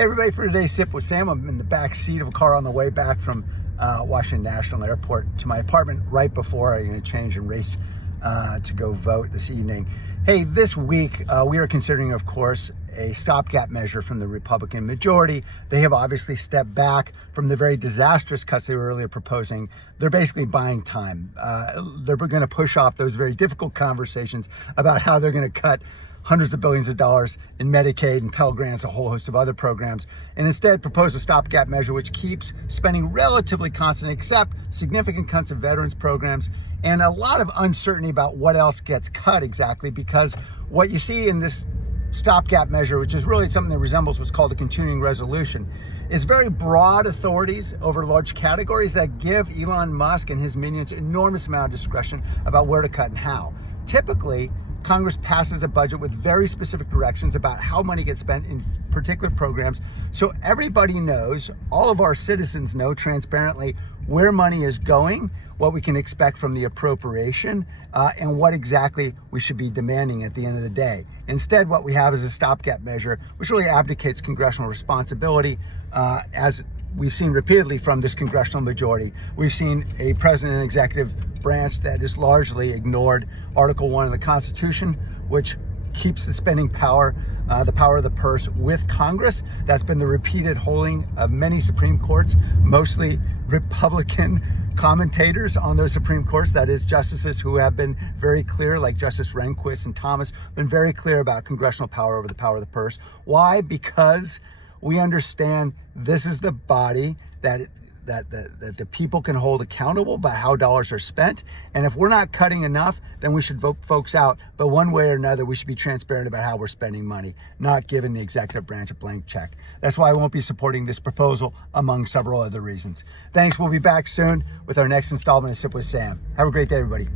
Hey everybody, for today's Sip with Sam, I'm in the back seat of a car on the way back from Washington National Airport to my apartment right before I'm going to change and race to go vote this evening. Hey, this week we are considering, of course, a stopgap measure from the Republican majority. They have obviously stepped back from the very disastrous cuts they were earlier proposing. They're basically buying time. They're going to push off those very difficult conversations about how they're going to cut hundreds of billions of dollars in Medicaid and Pell Grants, a whole host of other programs, and instead propose a stopgap measure which keeps spending relatively constant, except significant cuts of veterans programs and a lot of uncertainty about what else gets cut exactly, because what you see in this stopgap measure, which is really something that resembles what's called a continuing resolution, is very broad authorities over large categories that give Elon Musk and his minions enormous amount of discretion about where to cut and how. Typically, Congress passes a budget with very specific directions about how money gets spent in particular programs, so everybody knows, all of our citizens know transparently where money is going, what we can expect from the appropriation, and what exactly we should be demanding at the end of the day. Instead, what we have is a stopgap measure, which really abdicates congressional responsibility, as we've seen repeatedly from this congressional majority. We've seen a president and executive branch that has largely ignored Article 1 of the Constitution, which keeps the spending power, the power of the purse, with Congress. That's been the repeated holding of many Supreme Courts, mostly Republican commentators on those Supreme Courts, that is, justices who have been very clear, like Justice Rehnquist and Thomas, been very clear about congressional power over the power of the purse. Why? Because we understand this is the body that the people can hold accountable about how dollars are spent. And if we're not cutting enough, then we should vote folks out. But one way or another, we should be transparent about how we're spending money, not giving the executive branch a blank check. That's why I won't be supporting this proposal, among several other reasons. Thanks. We'll be back soon with our next installment of Sip with Sam. Have a great day, everybody.